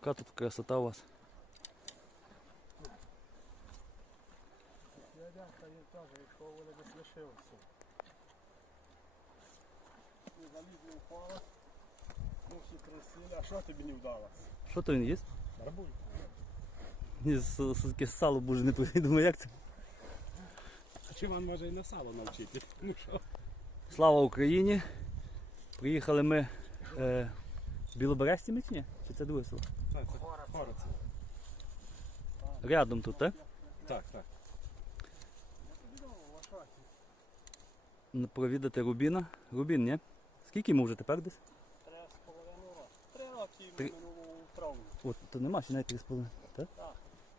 Яка тут красота у вас? Залізли поле. Ну красили, а що тобі не вдалося? Що то він їсть? Барбуль. Ні, таке сало боже не повинен. Думаю, як це? А чи вам може і на сало навчити? Ну що? Слава Україні! Приїхали ми е, Білобересті ми чи ні? Чи це друге село? Так, це Хороці. Рядом тут, так? Так, так. Провідати Рубіна. Рубін, ні? Скільки йому вже тепер десь? Три з половиною роки. Три роки Три. минулого в травні. От, то нема ще навіть 3,5. Так? Так.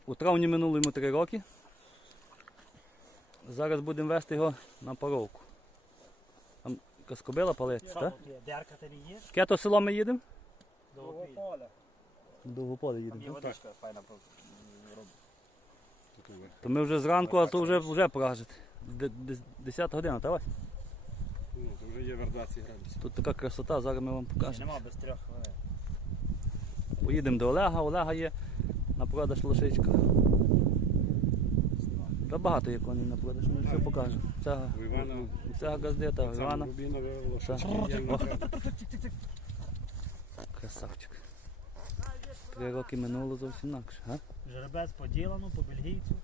У травні минуло йому 3 роки. Зараз будемо вести його на паровку. Там каскобила палиться, так? Дярка тобі є? Яке то село ми їдемо? Довго поле. Довгополе Там є їдемо. водичка файна робить. То ми вже зранку, а то вже, вже д- 10 година, та Вась? Ну, то вже є вердації градусів. Тут така красота, зараз ми вам покажемо. Нема без трьох хвилин. Поїдемо до Олега, Олега є на продаж лошичка. Та багато є коней на продаж, ми все покажемо. Це, У Івана. це газдета, Івана. Красавчик. Три роки минуло зовсім інакше. А? Жеребець поділено по бельгійцю.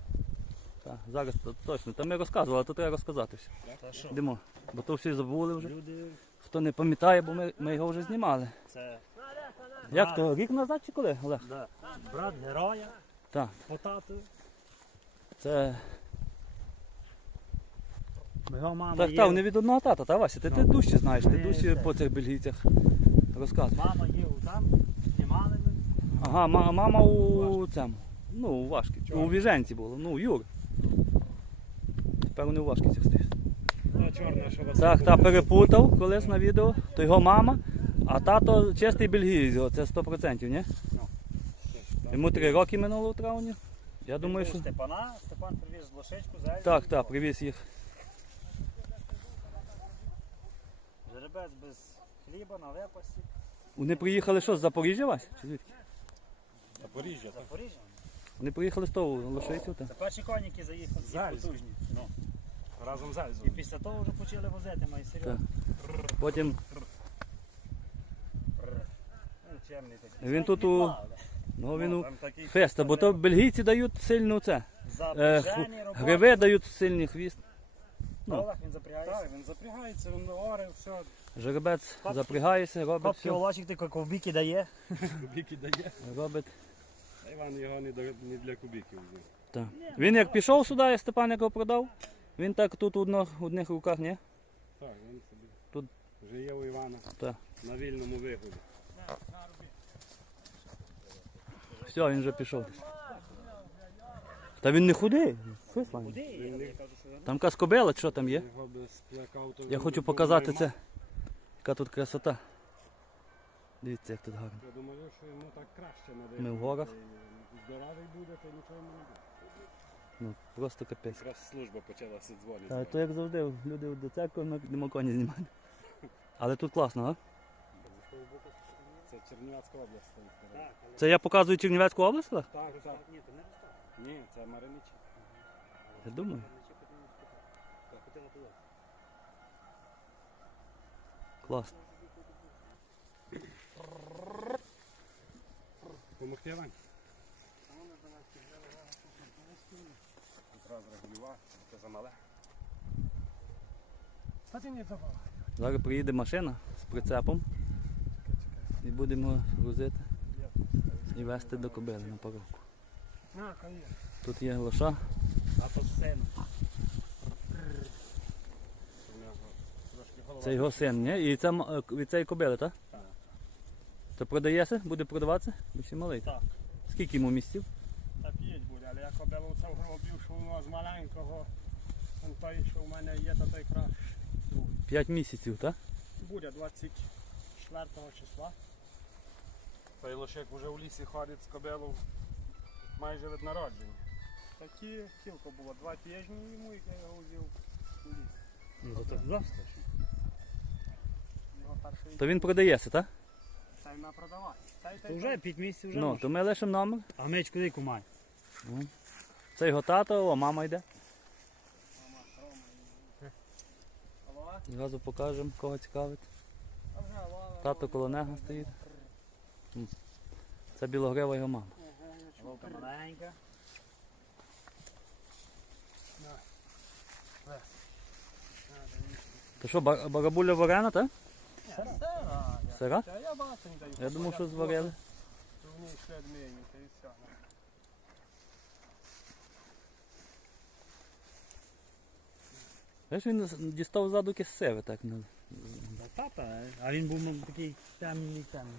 Так, зараз то, точно. Та ми розказували, а то треба розказати все. Та що? Йдемо. Бо то всі забули вже. Люди, Хто не пам'ятає, бо ми, ми його вже знімали. це Як то, рік назад чи коли, Олег? да, брат героя, Так. по тату. Це. Його мама Так, є, так, не від одного тата, та Вася, ти, ти Ну. дужче знаєш, ти Ми це. по цих бельгійцях розказуєш. мама є у там, знімали ми. Ага, ма- мама у цьому. Ну, у Вашки. У Віженці було, ну, у Юр. Тепер вони у Вашківцях стоять. Та чорна, що вас Так, та перепутав колись на відео, то його мама, а тато чистий бельгієць, його, це 100%, ні? Йому три роки минуло у травні. Я думаю, що. Степана, Степан привіз лошечку, зайця. Так, так, привіз їх. Жеребець без хліба на випасі. Вони приїхали що, з Запоріжжя Вась? Чи звідки? Запоріжжя, так? Запоріжжя. Вони приїхали з того лошицю. Це перші коні, які заїхали, всі потужні. Ну. Разом з Альзом. І після того вже почали возити майстерів. Так. Потім Ну, чемний такий. Він тут у- Відмали. ну, він у Там такий феста, бо то бельгійці дають сильну це. Е, запряжені роботи. гриви дають сильний хвіст. ну. Він запрягається. Так, він запрягається, він говорить, все, Жеребець запрягається, робить Копки все. ти ковбіки дає. кубіки дає. Робить. А Іван його не, до- не для кубіків взяв. Так. Він як пішов сюди, я Степан його продав, він так тут у одно- в одних руках, ні? Так, він собі. Тут- Вже є у Івана Так. на вільному виході. Все, він вже пішов. десь. Та він не худий. Там каскобела, що там є? Його. Я хочу показати це. Яка тут красота. Дивіться, як тут гарно. Я думаю, що йому так краще на Ми в горах. Здоровий буде, то нічого йому не буде. Ну, просто капець. Якраз служба почалася дзвонити. Та, то як завжди, люди до церкви ми йдемо коні знімати. Але тут класно, а? Це Чернівецька область. Так, але Це я показую Чернівецьку область? так? Так, так. ні, то не. Ні, це Мариничі. Я думаю. Хотіла туди. Класно. Помогти Вань? Треба зрегулювати, бо це замале. Зараз приїде машина з прицепом і будемо грузити і везти до кобили на паровку. Тут є лоша. А то син. Це його син, ні? І це е, від цієї кобили, так? Так. Це продається? Буде продаватися? Бо ще малий. Так. Скільки йому місців? Та п'ять буде, але я кобилу це гробів, що воно з маленького. Он той, що в мене є, то той краще. П'ять місяців, так? Буде 24 числа. Той лошик вже у лісі ходить з кобилою майже від народження. Такі кілько було, два тижні йому, як я його взяв у ліс. Ну, то так досить. Перший То він продається, так? на продавати. Цей То вже 5 місяців вже Ну, може. то ми лишимо номер. А меч куди кумай? Це його тато, а мама йде. Алло? Зразу покажемо, кого цікавить. Тато коло нього стоїть. М. Це білогрива його мама. Вовка маленька. То що, ба- барабуля варена, так? Сера. Сира? Та я не даю. Я думав, що зварили. В ній ще адмінні, та і все. Знаєш, він дістав ззаду якесь так. ну. Та Тата, а він був ну, такий темний темний.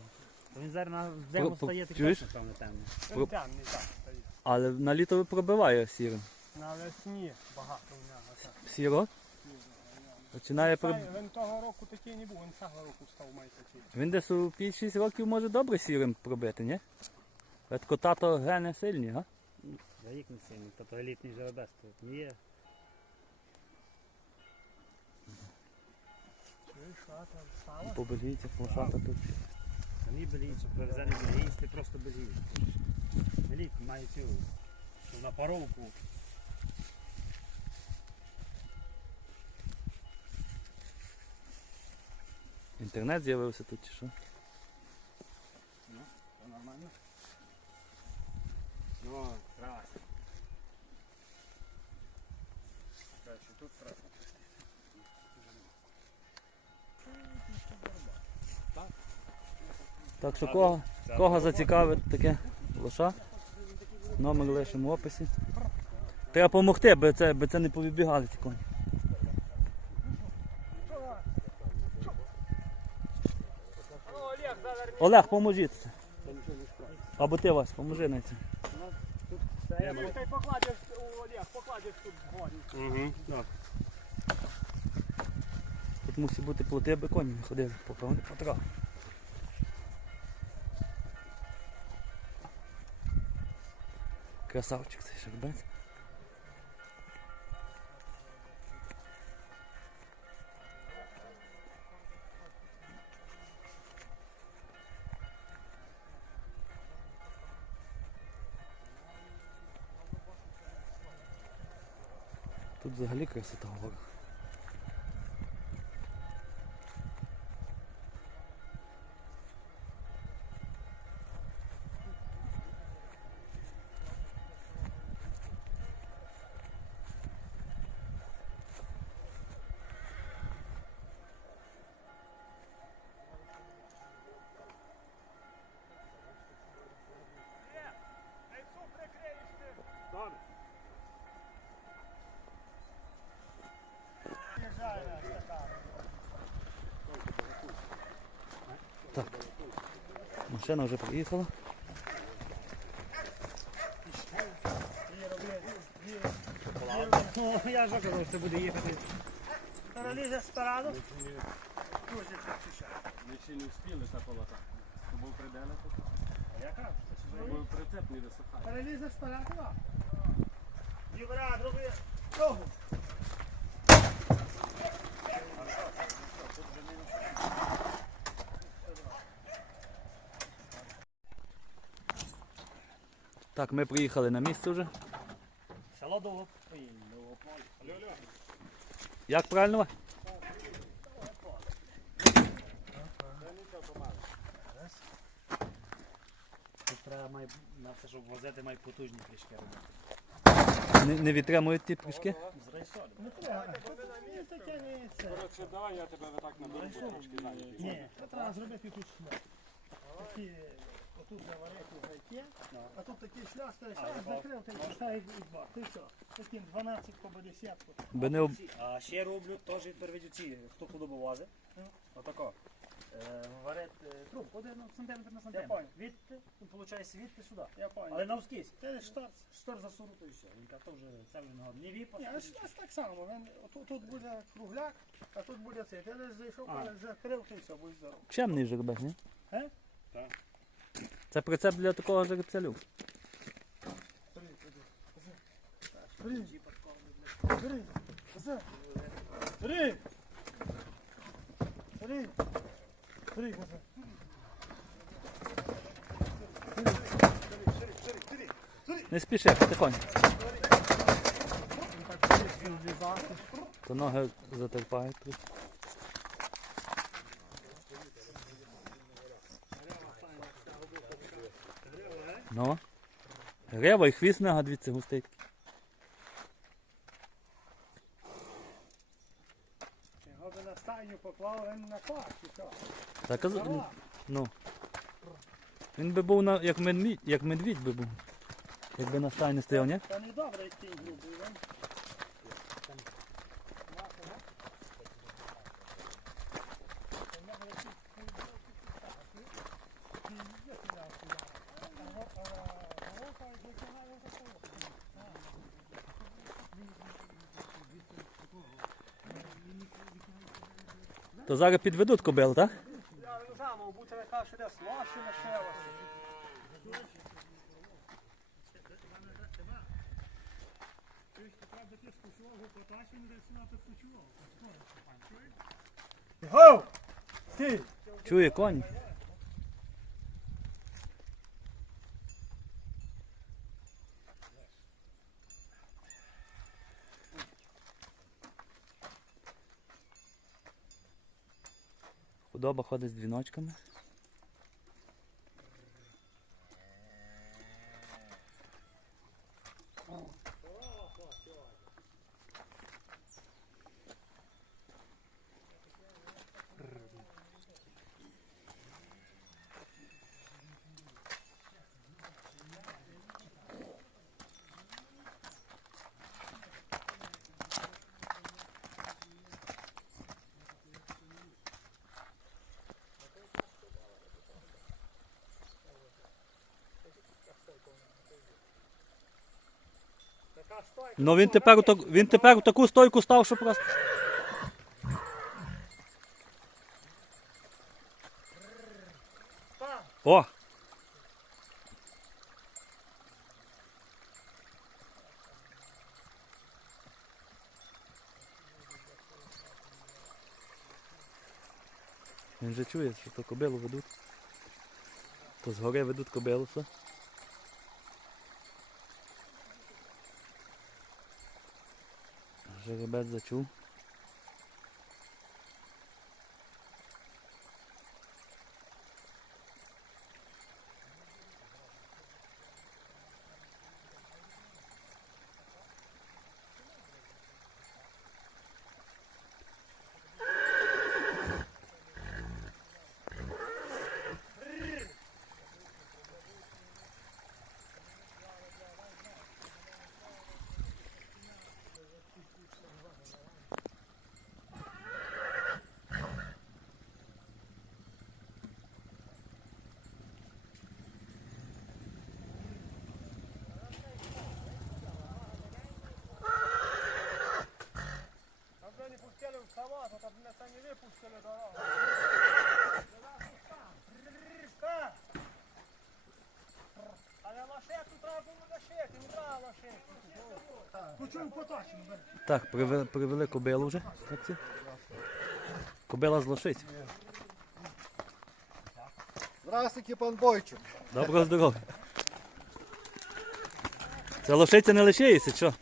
То він зараз на зиму Про- про- стає такий чуєш? точно темний. Він темний, так, стоїть. Але на літо пробиває сірим. На весні багато в нього. так. Сіро починає при... Він того року такий не був, він цього року став майже такий. Він десь у 5-6 років може добре сірим пробити, ні? Ветко тато гени сильні, га? За їх не сильний, тобто елітний жеребець тут не є. По бельгійцях лошата тут. Самі бельгійці, привезені бельгійці, просто бельгійці. Елітний має цю цю на паровку. Інтернет з'явився тут чи що? Це нормально? Ну, раз. Короче, тут пустити. Так що кого, кого зацікавить таке лоша? Номер лишимо в описі. Треба допомогти, бо це, бо це не повибігали ці коні. Олег. Поможіть. це. Або ти Вась, поможи на це. Хай покладеш, Олег, покладеш тут згорі. Угу, так. Тут мусить бути плоти, аби коні не ходили по по траві. Красавчик цей шербець. Тут взагалі красота Машина вже приїхала. Ну, я ж казав, що буде їхати. Перелізе з параду. Дуже. Ми ще не встигли та полота. З тобою придене тут. А я кажу, що прицеп не висихає. Перелізе з параду. Дівра, зроби ногу. Так, ми приїхали на місце вже. село довго. Як правильно? Тут треба май, на це, щоб возити, май потужні трішки робити. Не, не відтримують ті прыжки? З рейсолем. Не треба. Ні, таке не це. Коротше, давай я тебе так наберу, бо трошки. Ні, треба зробити тут. Такі, отут заварити гайки, а тут такий шлях, стоїть, шлях закрив, ти пускай і два. Ти що, таким 12 по 50. Би не об... А ще роблю теж переведуці, хто худобу возить. Отако. Е, е, трубку один сантиметр на сантиметр. понял. Відти, ну, виходить звідти сюди. Я понял. Але навскізь. Це шторц. Штор засунуто і все. Він каже, то вже це вже не годно. Не віпа. Ні, а шлях так само. Він, тут буде кругляк, а тут буде цей. Ти десь зайшов, А. коли закрив, ти все, будь здоров. Чемний жеребець, ні? Е? Так. Це прицеп для такого жеребцелю. Не спіши, потихоньку. То ноги затерпають. Ну. Рева і хвіст нога, дивіться, густий. Його би на стайню поклав, він на і що? Так, а з- ну. Він би був на, як, медвідь, як медвідь би був. Якби на стайні стояв, ні? Та не добре кінь грубий, він. То зараз підведуть кобил, так? Я не знаю, мав бути яка ще десь лошина ще вас. Гоу! Стій! Чує конь. Худоба ходить з дзвіночками. Ну він тепер, у так- він тепер у таку стойку став, що просто. О! Він вже чує, що то кобилу ведуть. То згори ведуть кобилу. все. Жеребець зачув. а вже не пустили в салат, а там мене це не випустили дорогу. Та. Але лошету треба було лошити, не треба лошити. Почув поточно, бери. Так, привели, привели кобилу вже. хлопці. Кобила з лошиць. Здравствуйте, пан Бойчук. Доброго здоров'я. Це лошиця не лишається, що?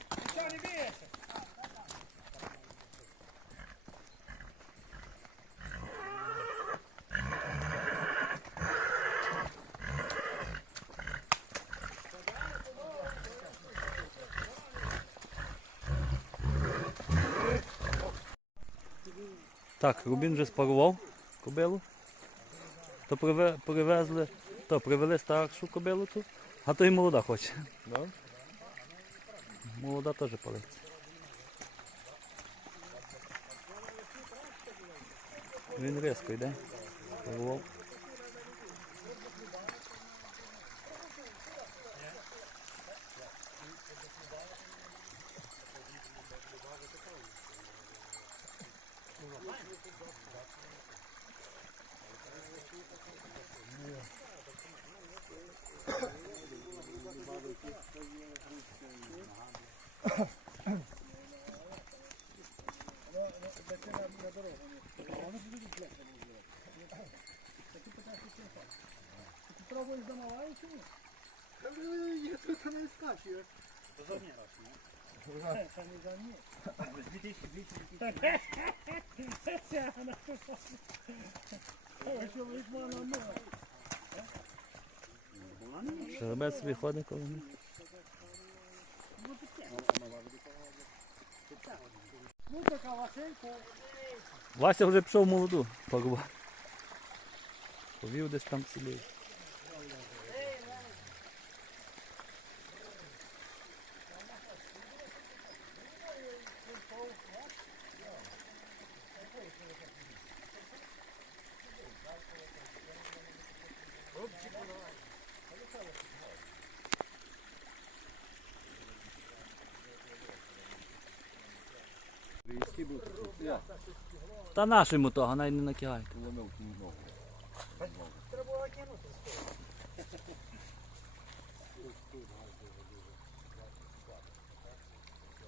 Так, Рубін вже спарував кобилу. То привезли, то привели старшу кобилу тут, а то і молода хоче. Молода теж палиться. Він різко йде. Спарував. Пробуєш замалаю чи ні? Та я тут не скачу. Позовні раз, ні? Це не за ні. З 2000 Це ця, вона. Ось що лиш мала мила коли не. Ну така Василько. Вася вже пішов молоду порвати. Повів десь там в селі. Та нашу йому того, навіть не накигайте.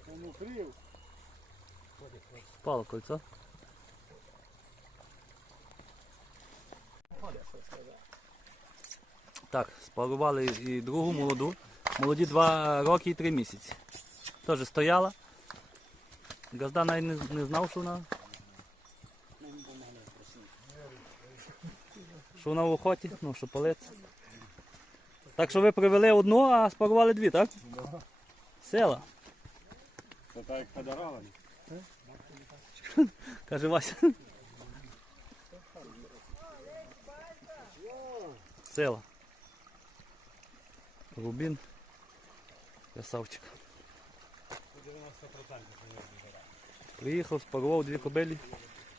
Тому крив. Впало кольцо. Так, спарували і другу молоду. Молоді два роки і три місяці. Теж стояла. Газда навіть не, не знав, що вона. Що вона в охоті, ну що палиться. Так що ви привели одну, а спарували дві, так? Села. Це так як федералами. Каже Вася. Села. Рубін. Красавчик. Приїхав, спарував дві кобилі.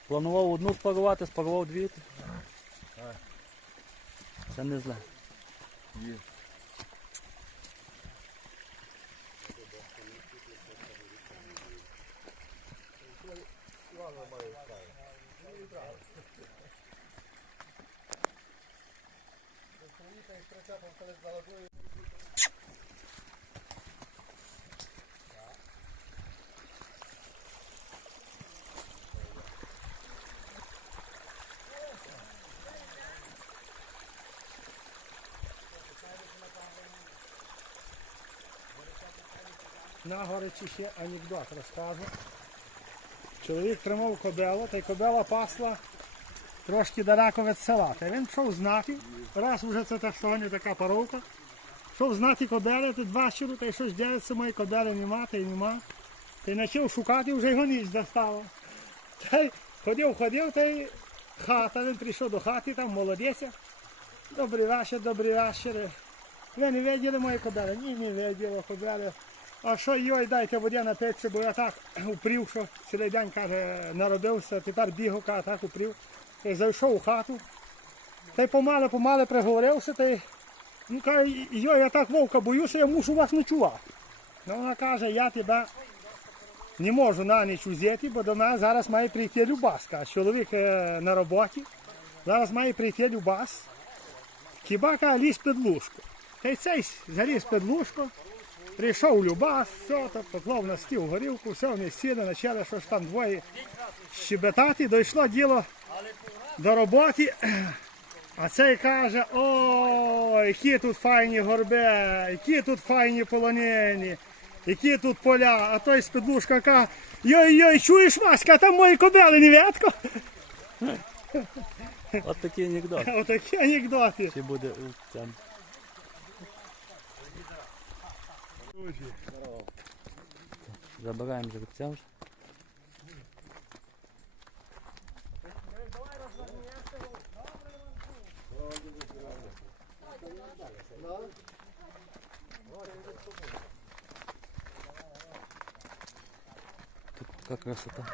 Планував одну спарувати, спарував дві. Це не зле. На горечі ще анекдот розкажу. Чоловік тримав кобелу, та й кобела пасла трошки далеко від села. Та він пішов знати, раз вже це так сьогодні така паровка. Пішов знати кобели, тут вечору, та й щось дивиться, моєї кобели нема, та й нема. Та й почав шукати, вже його ніч достала. Та й ходив, ходив, та й хата, він прийшов до хати, там молодеця. Добрий вечір, добрий вечір. Ви не виділи мої кобели? Ні, не виділа кобели. А що йой, дайте води напитися, бо я так упрів, що цілий день каже, народився, тепер бігав, каже, так упрів. Та зайшов у хату. Та й помале, помале приговорився, та й ну, каже, йой, я так вовка боюся, я мушу вас ночувати. Ну вона каже, я тебе не можу на ніч узяти, бо до мене зараз має прийти Любас. Каже, чоловік е, на роботі, зараз має прийти Любас. Хіба лізь під лужку. Та й цей заліз під лужку. Прийшов Любас, все, то поклав на стіл горілку, все, вони сіли, почали щось там двоє щебетати, дійшло діло до роботи. А цей каже, ой, які тут файні горби, які тут файні полонені, які тут поля, а той з каже, йой-йой, чуєш Васька, там мої кобели, невятко. От такий анекдот. Отакі анекдоти. Чи буде у цьому. Забираємо жеребця вже. Тут така красота.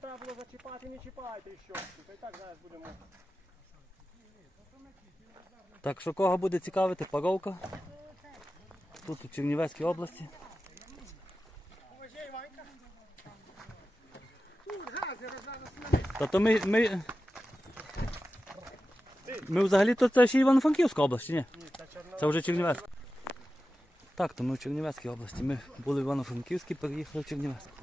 Треба було зачіпати, не чіпайте що. Та й так зараз будемо. Так що кого буде цікавити паровка? Тут у Чернівецькій області. Смели. Та то ми, ми, Ми взагалі то це ще Івано-Франківська область, чи ні? Це вже Чернівецька. Так, то ми в Чернівецькій області. Ми були в Івано-Франківській, переїхали в Чернівецьку.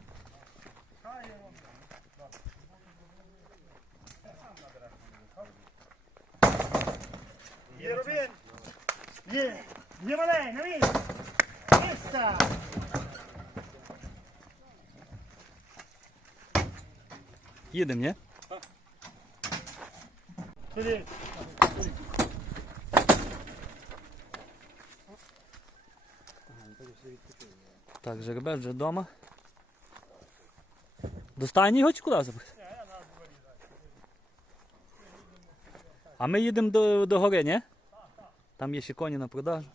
Є, Робін! Є! Є, малей, на місці! Їдемо, ні? Так, жеребець вже вдома. До стайні його чи куди забрати? А ми їдемо до, до гори, ні? Там є ще коні на продажу.